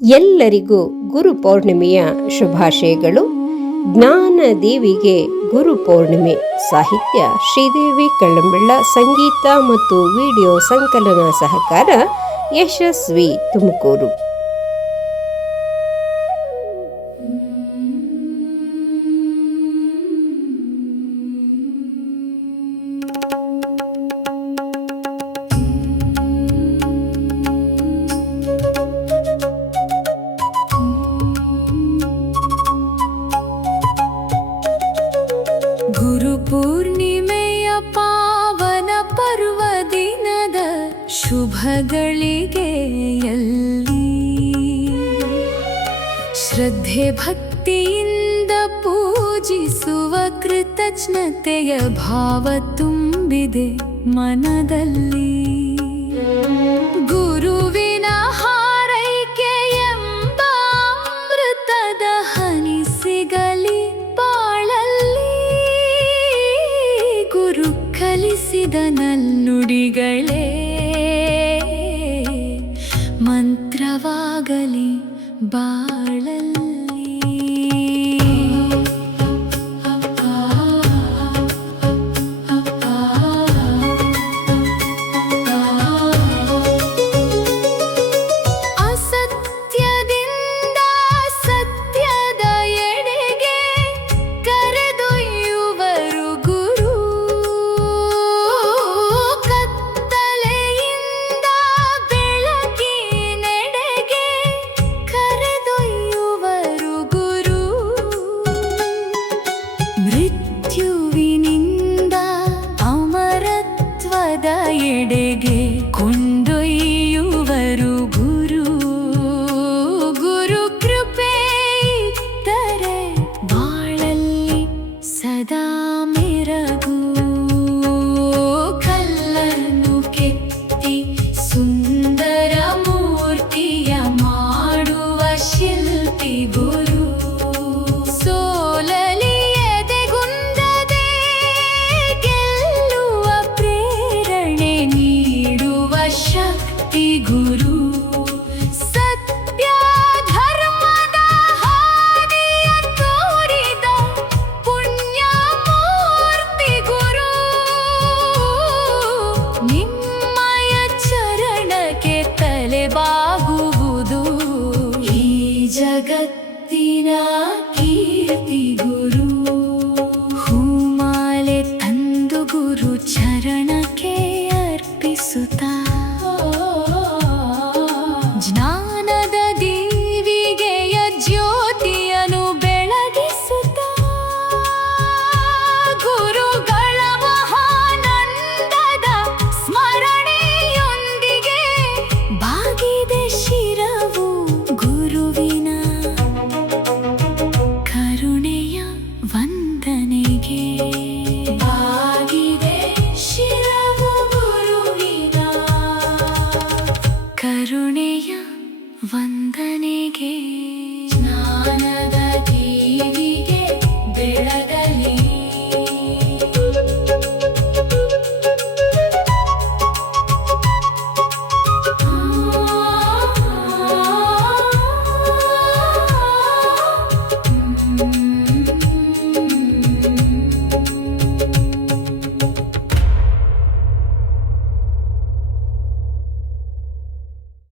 ಎಲ್ಲರಿಗೂ ಗುರು ಪೌರ್ಣಿಮೆಯ ಶುಭಾಶಯಗಳು. ಜ್ಞಾನ ದೇವಿಗೆ ಗುರು ಪೌರ್ಣಿಮೆ. ಸಾಹಿತ್ಯ ಶ್ರೀದೇವಿ ಕಳ್ಳಂಬೆಳ್ಳ. ಸಂಗೀತ ಮತ್ತು ವಿಡಿಯೋ ಸಂಕಲನ ಸಹಕಾರ ಯಶಸ್ವಿ ತುಮಕೂರು. ಗುರು ಪೂರ್ಣಿಮೆಯ ಪಾವನ ಪರ್ವ ದಿನದ ಶುಭಗಳಿಗೆಯಲ್ಲಿ ಶ್ರದ್ಧೆ ಭಕ್ತಿಯಿಂದ ಪೂಜಿಸುವ ಕೃತಜ್ಞತೆಯ ಭಾವ ತುಂಬಿದೆ ಮನದಲ್ಲಿ. ಗುರುವಿನ ಹಾರೈಕೆ ಎಂಬ ಅಮೃತದ ಹನಿ ಸಿಗಲಿ ಬಾಳಲ್ಲಿ. ಗುರು ಕಲಿಸಿದ ನಲ್ನುಡಿಗಳೇ ಮಂತ್ರವಾಗಲಿ ಬಾಳಲ್ಲಿ. ಅಸತ್ಯದಿಂದ ಸತ್ಯದ ಎಡೆಗೆ ಕರೆದೊಯ್ಯುವರು ಗುರು. ಕತ್ತಲೆಯಿಂದ ಬೆಳಕಿನೆಡೆಗೆ ಕರೆದೊಯ್ಯುವರು ಗುರು. ಮೃತ್ಯುವಿನಿಂದ ಅಮರತ್ವದ ಎಡೆಗೆ ಕೊಂಡೊಯ್ಯುವರು ಗುರು. ಗುರು ಕೃಪೆ ಇದ್ದರೆ ಬಾಳಲ್ಲಿ ಸದಾ ಮೆರಗು. ಕಲ್ಲನ್ನು ಕೆತ್ತಿ ಸುಂದರ ಮೂರ್ತಿಯ ಮಾಡುವ ಶಿಲ್ಪಿ ಗುರು. ಸೋಲಲಿ ಎದೆಗುಂದದೆ ಗೆಲ್ಲುವ ಪ್ರೇರಣೆ ನೀಡುವ ಶಕ್ತಿ ಗುರು. ಸತ್ಯ ಧರ್ಮದ ಹಾದಿಯ ತೋರಿದ ಪುಣ್ಯ ಮೂರ್ತಿ ಗುರು. ನಿಮ್ಮಯ ಚರಣಕ್ಕೆ ತಲೆಬಾಗುವುದು ಈ ಜಗತ್ತಿನ ಕೀರ್ತಿ ಗುರು. ಹೂಮಾಲೆ ತಂದು ಗುರು ಚರಣಕ್ಕೆ ಅರ್ಪಿಸುತ್ತಾ ಜ್ಞಾನದ ದೀವಿಗೆಯ ಜ್ಯೋತಿಯನ್ನು ಬೆಳಗಿಸುತ್ತಾ ಗುರುಗಳ ಮಹಾನಂದದ ಸ್ಮರಣೆಯೊಂದಿಗೆ ಬಾಗಿದೆ ಶಿರವು ಗುರುವಿನ ಕರುಣೆಯ ವಂದನೆಗೆ. ಬಾಗಿದೆ ಶಿರವು ಗುರುವಿನ ಕರುಣೆಯ ವಂದನೆಗೆ. ಜ್ಞಾನದ